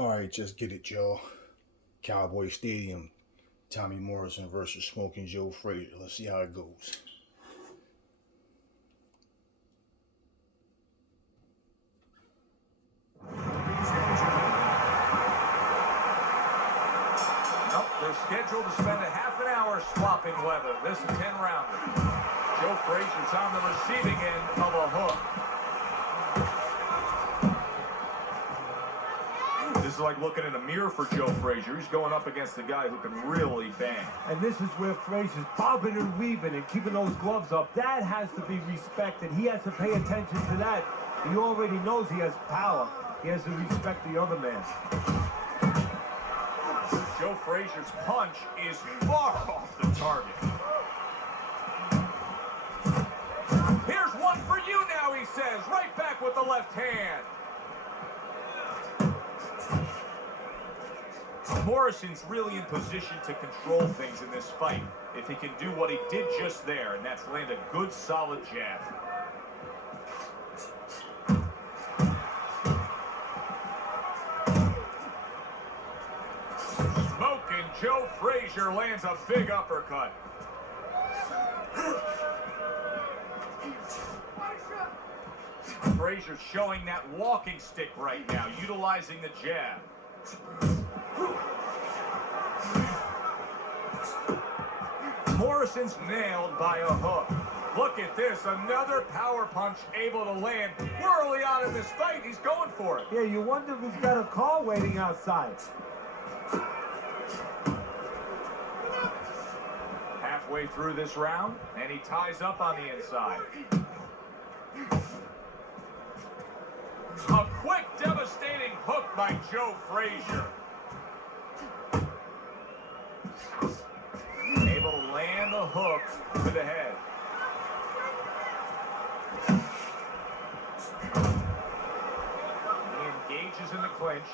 All right, just get it, y'all. Cowboy Stadium, Tommy Morrison versus Smoking Joe Frazier. Let's see how it goes. Nope, they're scheduled to spend a half an hour swapping leather. This is 10-rounder. Joe Frazier's on the receiving end of a hook. This is like looking in a mirror for Joe Frazier. He's going up against a guy who can really bang. And this is where Frazier's bobbing and weaving and keeping those gloves up. That has to be respected. He has to pay attention to that. He already knows he has power. He has to respect the other man. Joe Frazier's punch is far off the target. Here's one for you now, he says. Right back with the left hand. Morrison's really in position to control things in this fight if he can do what he did just there, and that's land a good, solid jab. Smoking Joe Frazier lands a big uppercut. Frazier's showing that walking stick right now, utilizing the jab. Morrison's nailed by a hook. Look at this, another power punch able to land. We're early on in this fight, he's going for it. Yeah, you wonder if he's got a car waiting outside. Halfway through this round, and he ties up on the inside. A quick, devastating hook by Joe Frazier. Able to land the hook to the head. He engages in the clinch.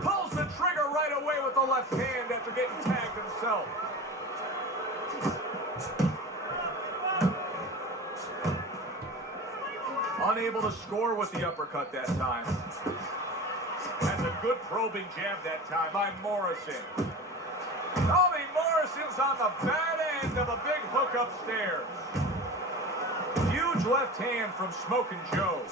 Pulls the trigger right away with the left hand after getting tagged himself. Unable to score with the uppercut that time. That's a good probing jab that time by Morrison. Tommy Morrison's on the bad end of a big hook upstairs. Huge left hand from Smoking Joe.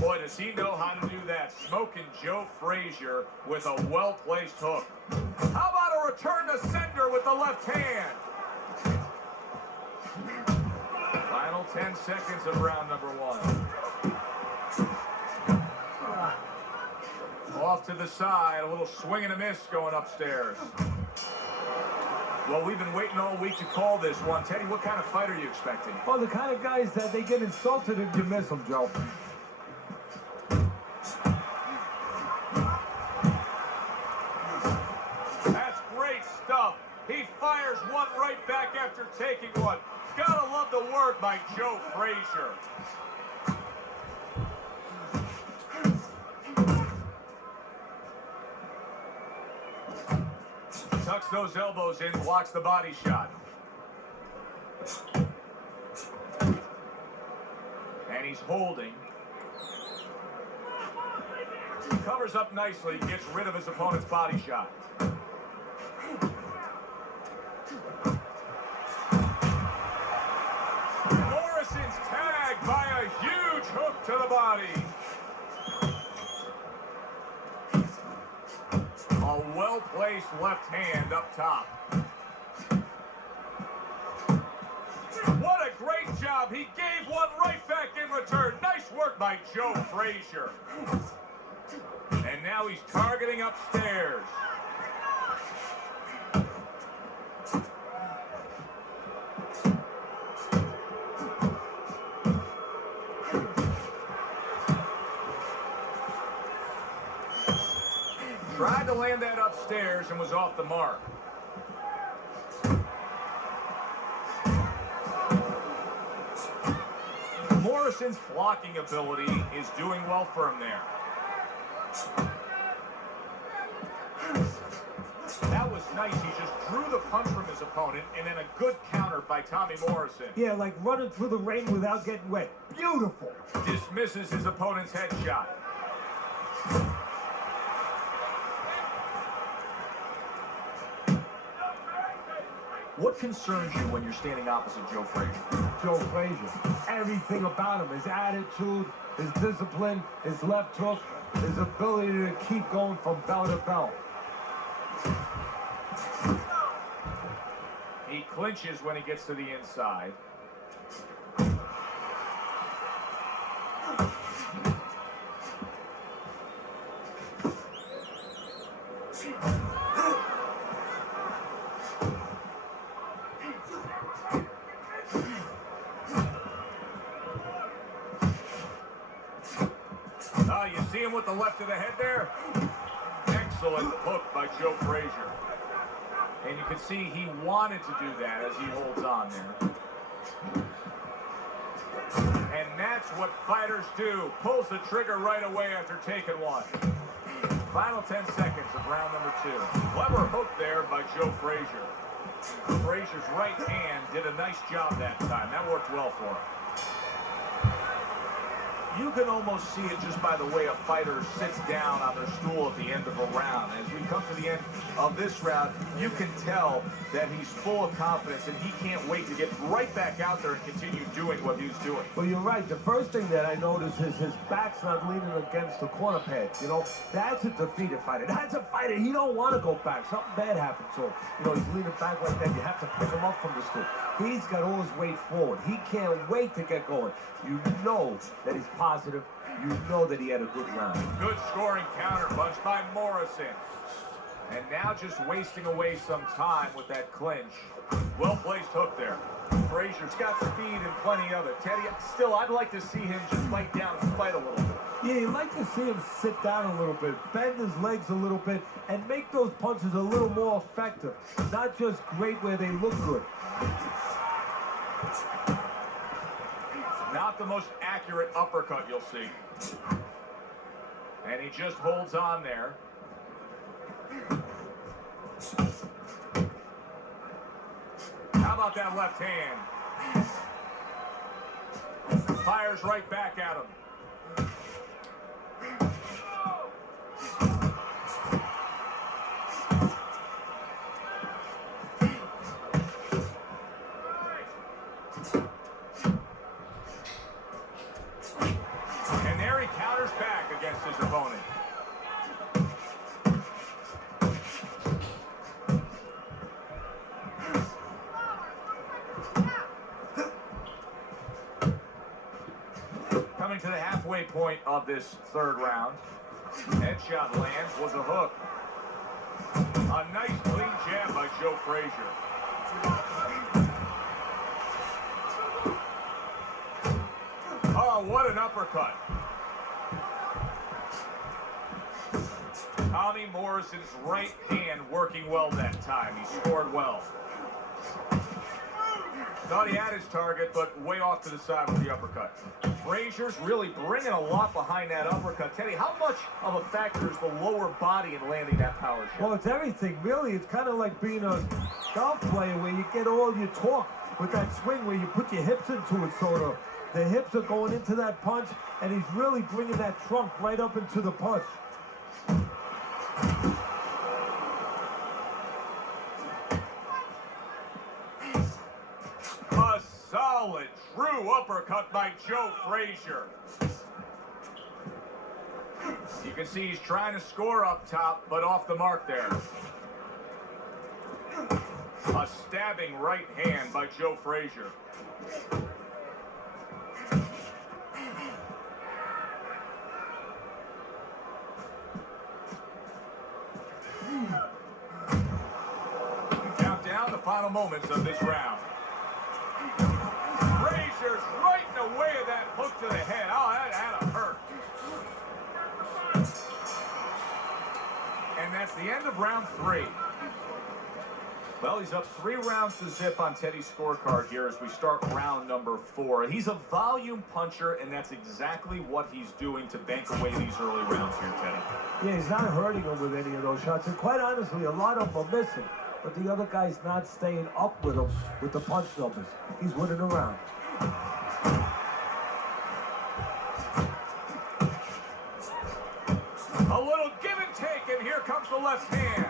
Boy, does he know how to do that. Smoking Joe Frazier with a well-placed hook. How about a return to sender with the left hand? Final 10 seconds of round number one. Off to the side, a little swing and a miss going upstairs. Well, we've been waiting all week to call this one. Teddy, what kind of fight are you expecting? Well, the kind of guys that they get insulted if you miss them, Joe. That's great stuff. He fires one right back after taking one. Gotta love the work by Joe Frazier. Tucks those elbows in, blocks the body shot. And he's holding. Covers up nicely, gets rid of his opponent's body shot. Morrison's tagged by a huge hook to the body. A well-placed left hand up top. What a great job. He gave one right back in return. Nice work by Joe Frazier. And now he's targeting upstairs. Tried to land that upstairs and was off the mark. Morrison's blocking ability is doing well for him there. That was nice. He just drew the punch from his opponent, and then a good counter by Tommy Morrison. Yeah, like running through the rain without getting wet. Beautiful. Dismisses his opponent's headshot. What concerns you when you're standing opposite Joe Frazier? Joe Frazier. Everything about him, his attitude, his discipline, his left hook, his ability to keep going from bell to bell. He clinches when he gets to the inside. You see him with the left of the head there? Excellent hook by Joe Frazier. And you can see he wanted to do that as he holds on there. And that's what fighters do. Pulls the trigger right away after taking one. Final 10 seconds of round number 2. Clever hook there by Joe Frazier. Frazier's right hand did a nice job that time. That worked well for him. You can almost see it just by the way a fighter sits down on their stool at the end of a round. As we come to the end of this round, you can tell that he's full of confidence and he can't wait to get right back out there and continue doing what he's doing. Well, you're right. The first thing that I noticed is his back's not leaning against the corner pad. You know, that's a defeated fighter. That's a fighter. He don't want to go back. Something bad happened to him. You know, he's leaning back like that. You have to pick him up from the stool. He's got all his weight forward. He can't wait to get going. You know that he's positive. You know that he had a good round. Good scoring counter punch by Morrison. And now just wasting away some time with that clinch. Well-placed hook there. Frazier's got speed and plenty of it. Teddy, still, I'd like to see him just bite down and fight a little bit. Yeah, you'd like to see him sit down a little bit, bend his legs a little bit, and make those punches a little more effective. Not just great where they look good. Not the most accurate uppercut you'll see. And he just holds on there. How about that left hand? Fires right back at him. And there he counters back against his opponent. Coming to the halfway point of this third round. Headshot lands, was a hook. A nice clean jab by Joe Frazier. Oh, what an uppercut. Tommy Morrison's right hand working well that time. He scored well. Thought he had his target, but way off to the side with the uppercut. Frazier's really bringing a lot behind that uppercut. Teddy, how much of a factor is the lower body in landing that power shot? Well, it's everything, really. It's kind of like being a golf player where you get all your torque with that swing where you put your hips into it, sort of. The hips are going into that punch, and he's really bringing that trunk right up into the punch. A solid, true uppercut by Joe Frazier. You can see he's trying to score up top, but off the mark there. A stabbing right hand by Joe Frazier. Count down the final moments of this round. Frazier's right in the way of that hook to the head. Oh, that had to hurt. And that's the end of round 3. Well, he's up 3 rounds to zip on Teddy's scorecard here as we start round number 4. He's a volume puncher, and that's exactly what he's doing to bank away these early rounds here, Teddy. Yeah, he's not hurting him with any of those shots. And quite honestly, a lot of them are missing. But the other guy's not staying up with him with the punch numbers. He's winning the round. A little give and take, and here comes the left hand.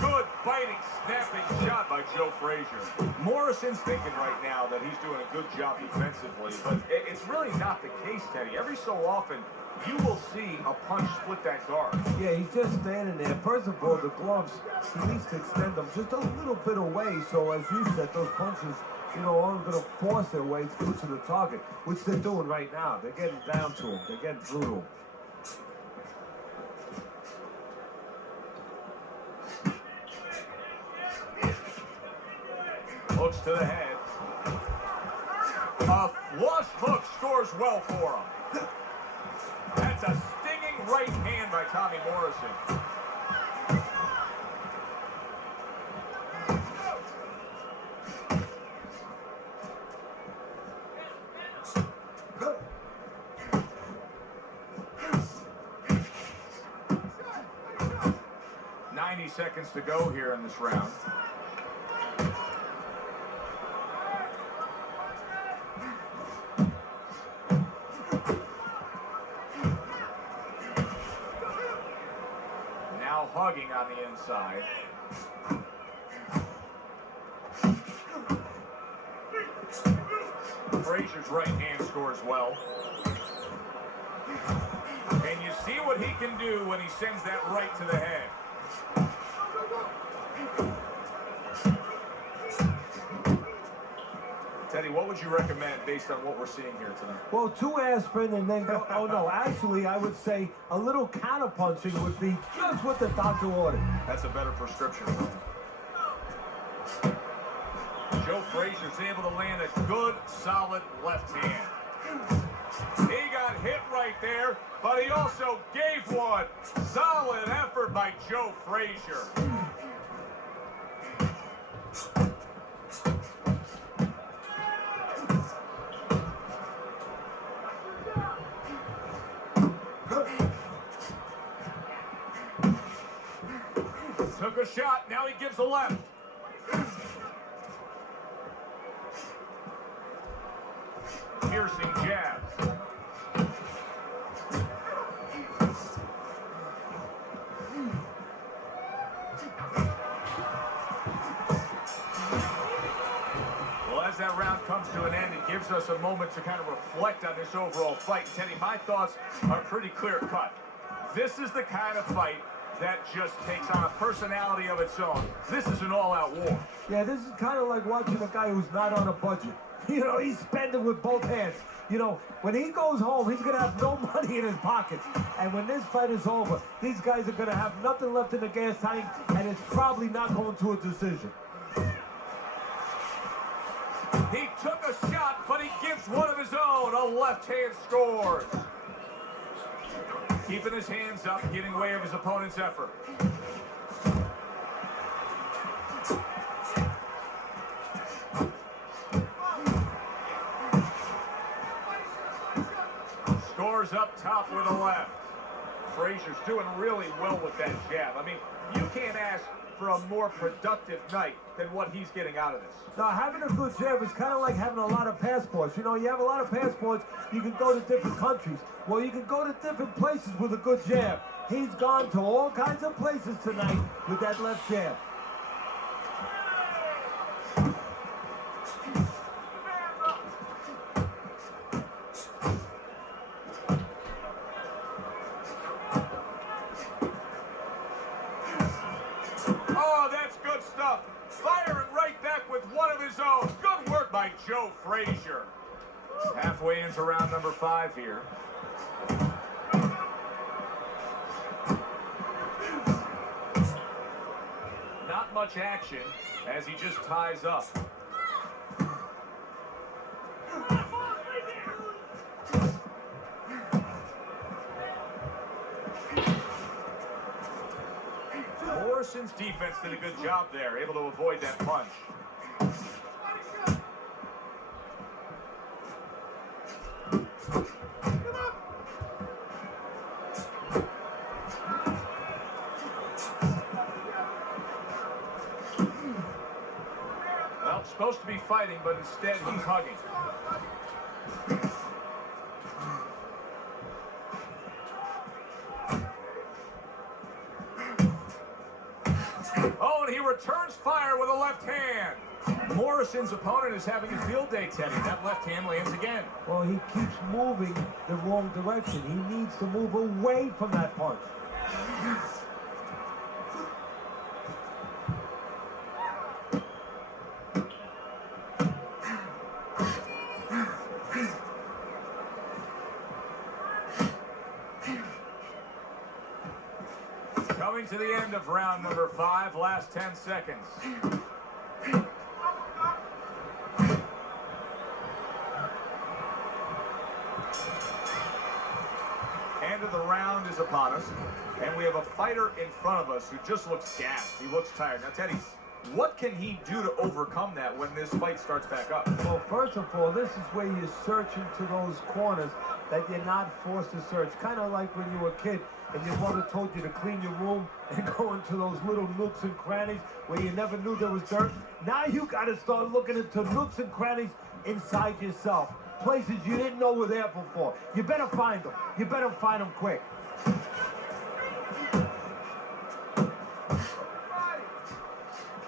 Good biting, snapping shot by Joe Frazier. Morrison's thinking right now that he's doing a good job defensively, but it's really not the case, Teddy. Every so often, you will see a punch split that guard. Yeah, he's just standing there. First of all, the gloves, he needs to extend them just a little bit away. So as you said, those punches, you know, aren't going to force their way through to the target, which they're doing right now. They're getting down to him. They're getting through to him. Hooks to the head. A flush hook scores well for him. That's a stinging right hand by Tommy Morrison. Seconds to go here in this round. Now hugging on the inside. Frazier's right hand scores well. And you see what he can do when he sends that right to the head. Teddy, what would you recommend based on what we're seeing here tonight? Well, 2 aspirin and then go. Oh, no, actually, I would say a little counterpunching would be just what the doctor ordered. That's a better prescription for him. Joe Frazier's able to land a good, solid left hand. He got hit right there, but he also gave one. Solid effort by Joe Frazier. Took a shot, now he gives a left. Piercing jab. Well, as that round comes to an end, it gives us a moment to kind of reflect on this overall fight. Teddy, my thoughts are pretty clear-cut. This is the kind of fight that just takes on a personality of its own. This is an all-out war. Yeah, this is kind of like watching a guy who's not on a budget. You know, he's spending with both hands. You know, when he goes home, he's going to have no money in his pockets. And when this fight is over, these guys are going to have nothing left in the gas tank, and it's probably not going to a decision. He took a shot, but he gives one of his own. A left hand scores. Keeping his hands up, getting way of his opponent's effort. Scores up top with a left. Frazier's doing really well with that jab. I mean, you can't ask for a more productive night than what he's getting out of this. Now, having a good jab is kind of like having a lot of passports. You know, you have a lot of passports, you can go to different countries. Well, you can go to different places with a good jab. He's gone to all kinds of places tonight with that left jab. Oh, that's good stuff. Firing right back with one of his own. Good work by Joe Frazier. Halfway into round number 5 here. Not much action as he just ties up. Morrison's defense did a good job there, able to avoid that punch. Well, supposed to be fighting, but instead he's hugging. Oh, and he returns fire with a left hand. Morrison's opponent is having a field day, Teddy. That left hand lands again. Well, he keeps moving the wrong direction. He needs to move away from that punch. Coming to the end of round number 5, last 10 seconds. End of the round is upon us, and we have a fighter in front of us who just looks gassed. He looks tired. Now, Teddy, what can he do to overcome that when this fight starts back up? Well, first of all, this is where you search into those corners that you're not forced to search. Kind of like when you were a kid and your mother told you to clean your room and go into those little nooks and crannies where you never knew there was dirt. Now you got to start looking into nooks and crannies inside yourself. Places you didn't know were there before. You better find them. You better find them quick.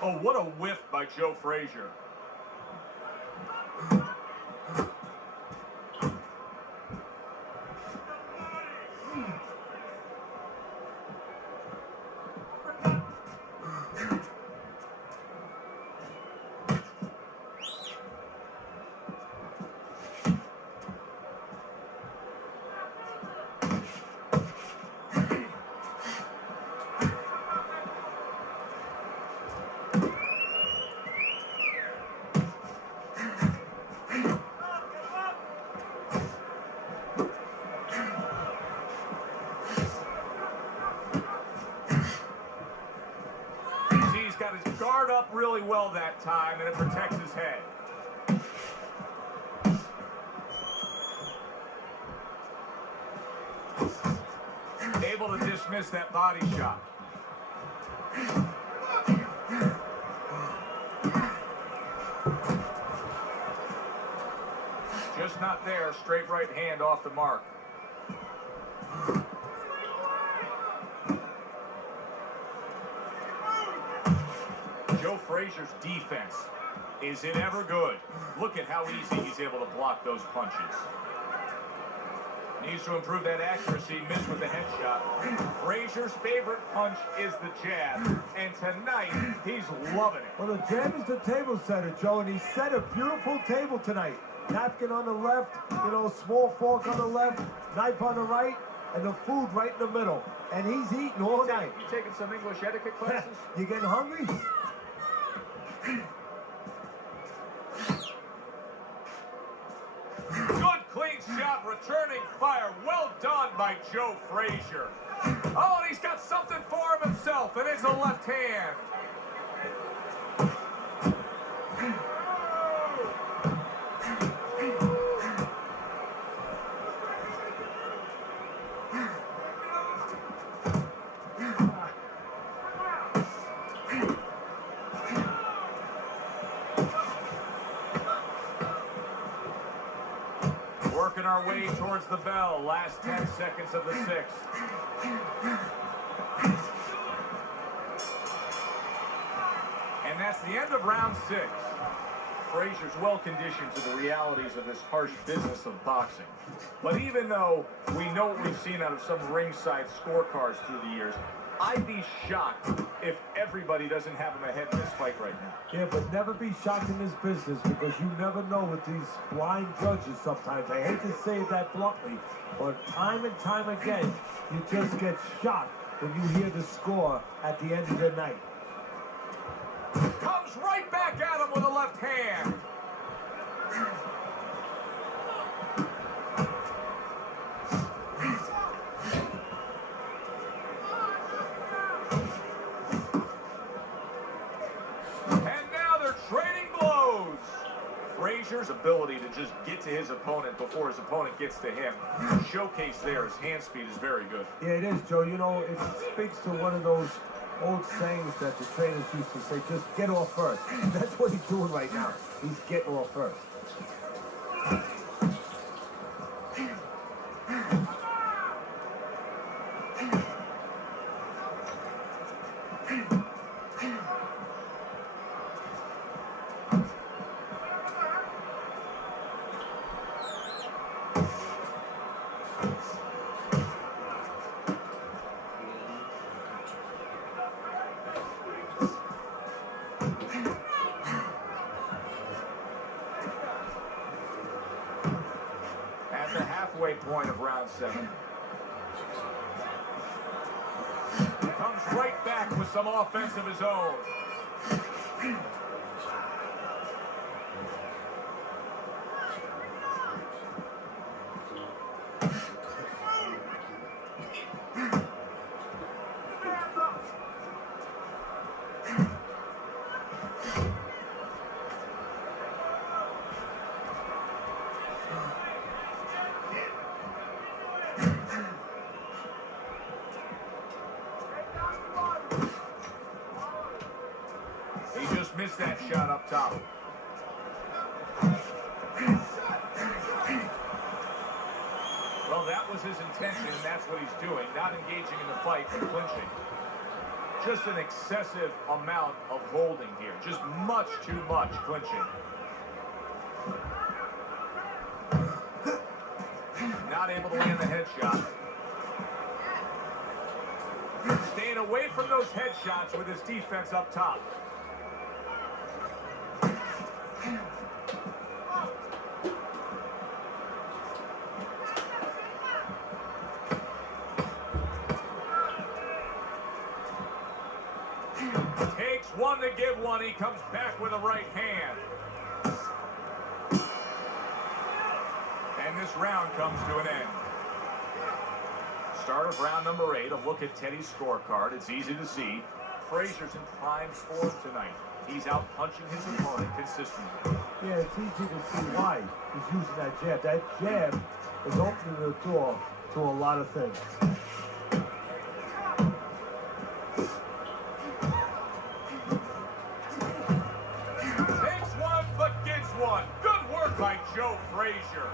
Oh, what a whiff by Joe Frazier. He's got his guard up really well that time, and it protects his head. Able to dismiss that body shot. Just not there. Straight right hand off the mark. Joe Frazier's defense, is it ever good? Look at how easy he's able to block those punches. Needs to improve that accuracy, missed with the headshot. Frazier's favorite punch is the jab, and tonight he's loving it. Well, the jab is the table setter, Joe, and he set a beautiful table tonight. Napkin on the left, small fork on the left, knife on the right, and the food right in the middle. And he's eating all night. You taking some English etiquette classes? You getting hungry? Good clean shot, returning fire. Well done by Joe Frazier. Oh, and he's got something for him himself, and it's a left hand. Working our way towards the bell. Last 10 seconds of the 6th. And that's the end of round 6. Frazier's well conditioned to the realities of this harsh business of boxing. But even though we know what we've seen out of some ringside scorecards through the years, I'd be shocked if everybody doesn't have him ahead in this fight right now. Yeah, but never be shocked in this business because you never know with these blind judges sometimes. I hate to say it that bluntly, but time and time again, you just get shocked when you hear the score at the end of the night. Comes right back at him with a left hand. And now they're trading blows. Frazier's ability to just get to his opponent before his opponent gets to him, showcase there, his hand speed is very good. Yeah, it is, Joe. You know, it speaks to one of those old sayings that the trainers used to say, just get off first. That's what he's doing right now. He's getting off first. At the halfway point of round 7. Comes right back with some offense of his own. He just missed that shot up top. Well, that was his intention, and that's what he's doing. Not engaging in the fight, but clinching. Just an excessive amount of holding here. Just much too much clinching. Not able to land the headshot. Staying away from those headshots with his defense up top. Takes one to give one. He comes back with a right hand. And this round comes to an end. Start of round number 8. A look at Teddy's scorecard. It's easy to see. Frazier's in prime form tonight. He's out punching his opponent consistently. Yeah, it's easy to see why he's using that jab. That jab is opening the door to a lot of things. Takes one, but gets one. Good work by Joe Frazier.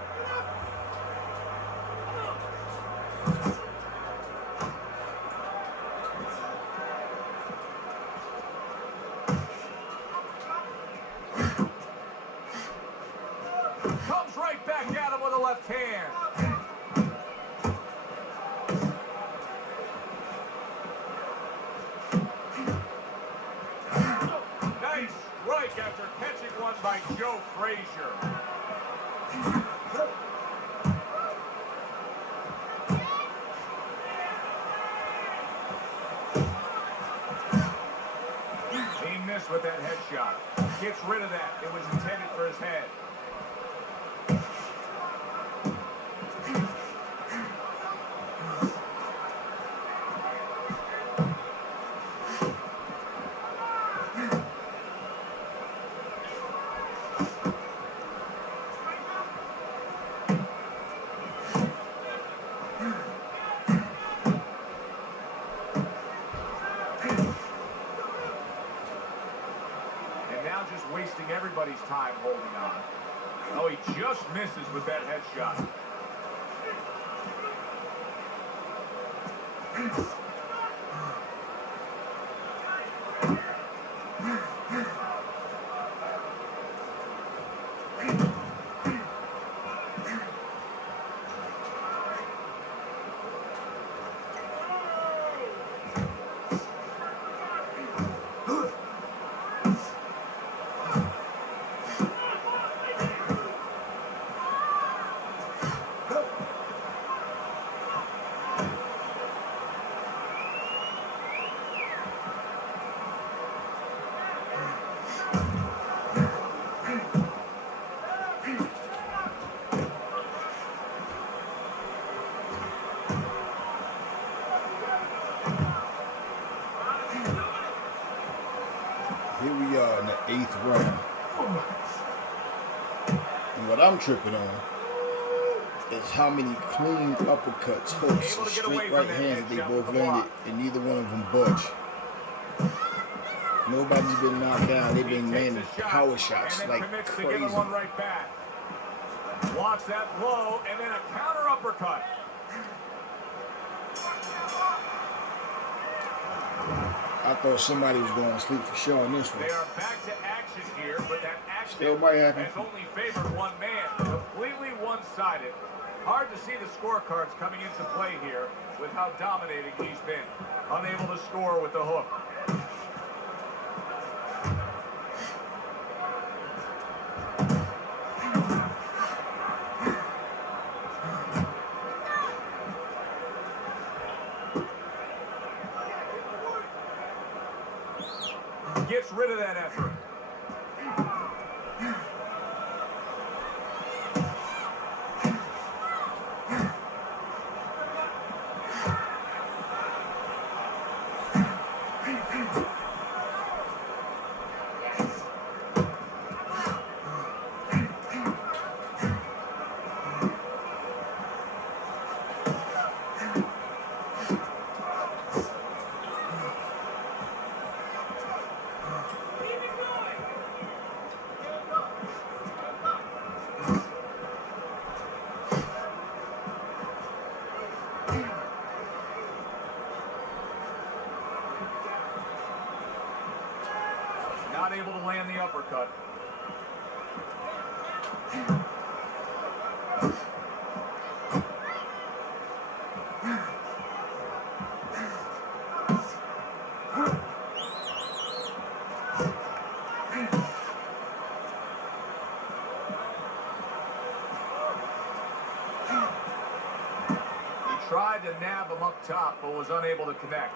Comes right back at him with a left hand. Nice strike after catching one by Joe Frazier. He missed with that headshot. Gets rid of that. It was intended for his head. Just wasting everybody's time holding on. Oh, he just misses with that headshot. Here we are in the 8th round. And what I'm tripping on is how many clean uppercuts, hooks, and straight right hands they both landed, and neither one of them budge. Nobody's been knocked down. They've been landing power shots like crazy. Right back. Blocks that blow, and then a counter uppercut. I thought somebody was going to sleep for sure on this one. They are back to action here, but that action Still might happen. has only favored one man. Completely one-sided. Hard to see the scorecards coming into play here with how dominating he's been. Unable to score with the hook. Gets rid of that effort. Not able to land the uppercut. He tried to nab him up top, but was unable to connect.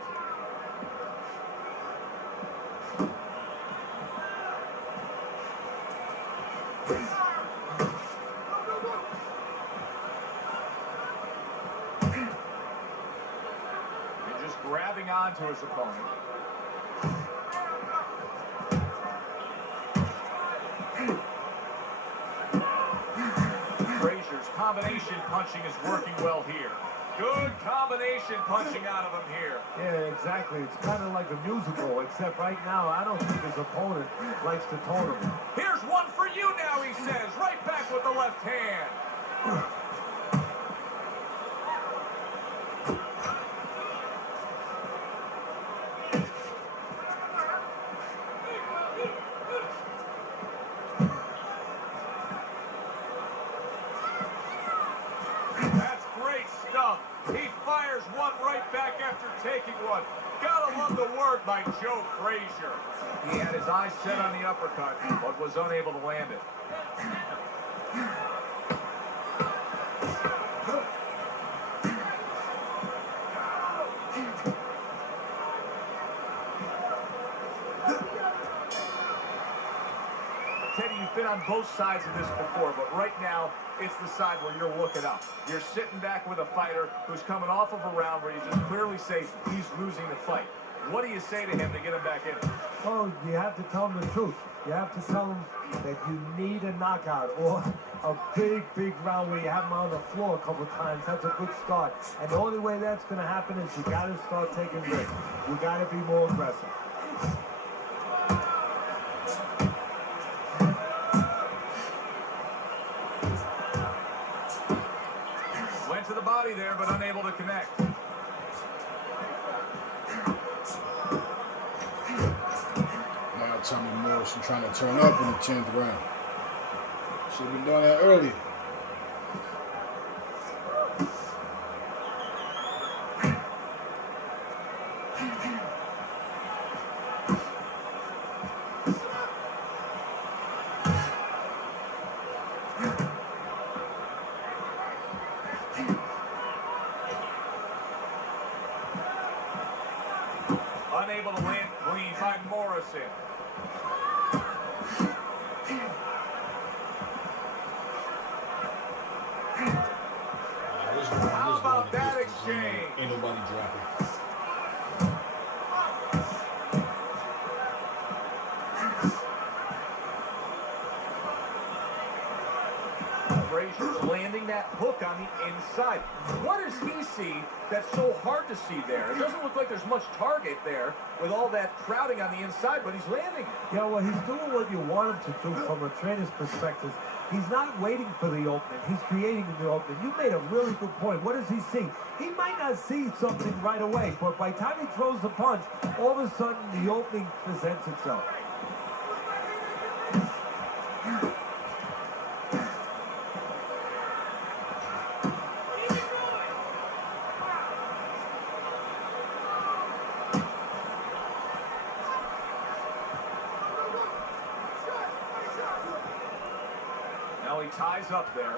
Grabbing onto his opponent. Frazier's combination punching is working well here. Good combination punching out of him here. Yeah, exactly. It's kind of like a musical, except right now, I don't think his opponent likes to tone him. Here's one for you now, he says. Right back with the left hand. That's great stuff. He fires one right back after taking one. Gotta love the work by Joe Frazier. He had his eyes set on the uppercut, but was unable to land it. Teddy, you've been on both sides of this before, but right now, it's the side where you're looking up. You're sitting back with a fighter who's coming off of a round where you just clearly say he's losing the fight. What do you say to him to get him back in? Well, you have to tell him the truth. You have to tell him that you need a knockout or a big round where you have him on the floor a couple times. That's a good start. And the only way that's going to happen is you got to start taking risks. You got to be more aggressive. Went to the body there, but unable to connect. Now Tommy Morrison trying to turn up in the 10th round. Should have been doing that earlier. Unable to land clean by Morrison. How about that exchange? Ain't nobody dropping. getting that hook on the inside. What does he see that's so hard to see there? It doesn't look like there's much target there with all that crowding on the inside, but he's landing it. Yeah, well, he's doing what you want him to do from a trainer's perspective. He's not waiting for the opening. He's creating the opening. You made a really good point. What does he see? He might not see something right away, but by the time he throws the punch, all of a sudden the opening presents itself. Now he ties up there.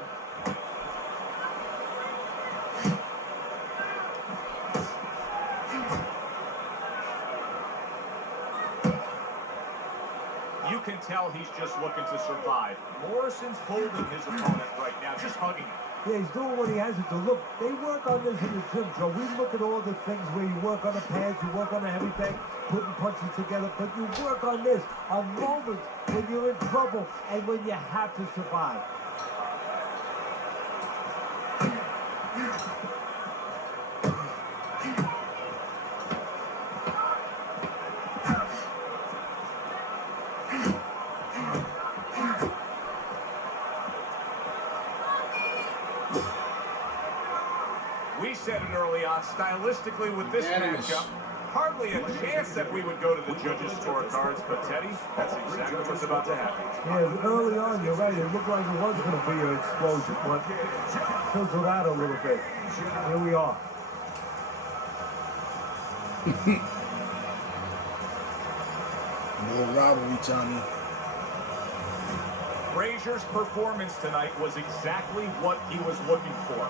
You can tell he's just looking to survive. Morrison's holding his opponent right now, just hugging him. Yeah, he's doing what he has to do. Look, they work on this in the gym, Joe. We look at all the things where you work on the pads, you work on the heavy bag, putting punches together, but you work on this, on moments when you're in trouble and when you have to survive. We said it early on, stylistically with this matchup, hardly a chance that we would go to the judges' scorecards, but Teddy, that's exactly what's about to happen. Yeah, early on, you're right. It looked like it was going to be an explosion, but fizzled out a little bit. Here we are. More rivalry, Tommy. Frazier's performance tonight was exactly what he was looking for.